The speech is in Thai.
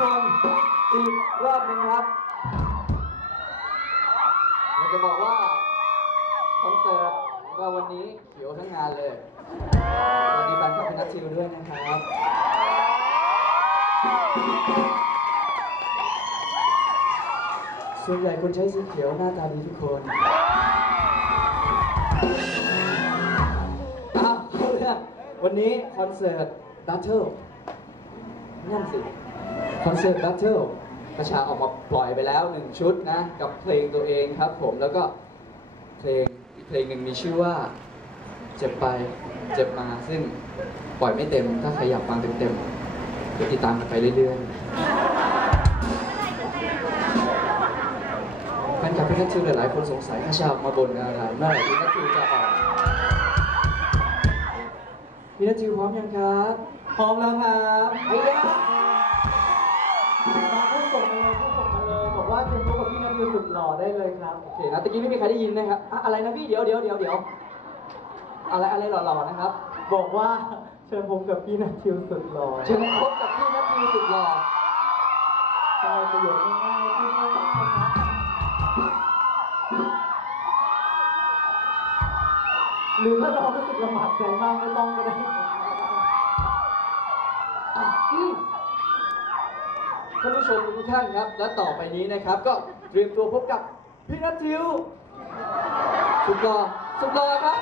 คนอีกรอบหนึ่งครับอยากจะบอกว่าคอนเสิร์ตก็วันนี้เขียวทั้งงานเลยสวัสดีแฟนคลับพี่นัทชิวด้วยนะครับส่วนใหญ่คนใช้สีเขียวหน้าตาดีทุกคนอ้าวเขาเรื่องวันนี้คอนเสิร์ต Battle นั่นสิ คอนเสิร์ต Battle ประชาออกมาปล่อยไปแล้วหนึ่งชุดนะ กับเพลงตัวเองครับผมแล้วก็เพลงอีกเพลงหนึ่งมีชื่อว่า เจ็บไปเจ็บมาซึ่งปล่อยไม่เต็ม ถ้าใครอยากฟังเต็มๆก็ติดตามกันไปเรื่อยๆแฟนคลับพี่นัททิวหลายๆคนสงสัยข้าชามาบ่นอะไรเมื่อไหร่พี่นัททิวจะออกพี่นัททิวพร้อมยังครับ พร้อมแล้วครับไอ้ย มาพูดส่งมาเลยพูดส่งมาเลยบอกว่าเชิญพบกับพี่นัทวิวสุดหล่อได้เลยครับ โอเคนะตะกี้ไม่มีใครได้ยินนะครับอะอะไรนะพี่เดี๋ยวเดี๋ยวเดี๋ยวเดี๋ยวอะไรอะไรหล่อๆนะครับบอกว่าเชิญพบกับพี่นัทวิวสุดหล่อเชิญพบกับพี่นัททิวสุดหล่อใช่ประโยชน์ง่ายๆที่ง่ายๆครับหรือถ้าเรารู้สึกลำบากใจมากไม่ต้องก็ได้อะอืม ท่านผู้ชมทุกท่านครับ และต่อไปนี้นะครับ ก็เตรียมตัวพบกับพี่นัททิวสุดหล่อสุดหล่อครับ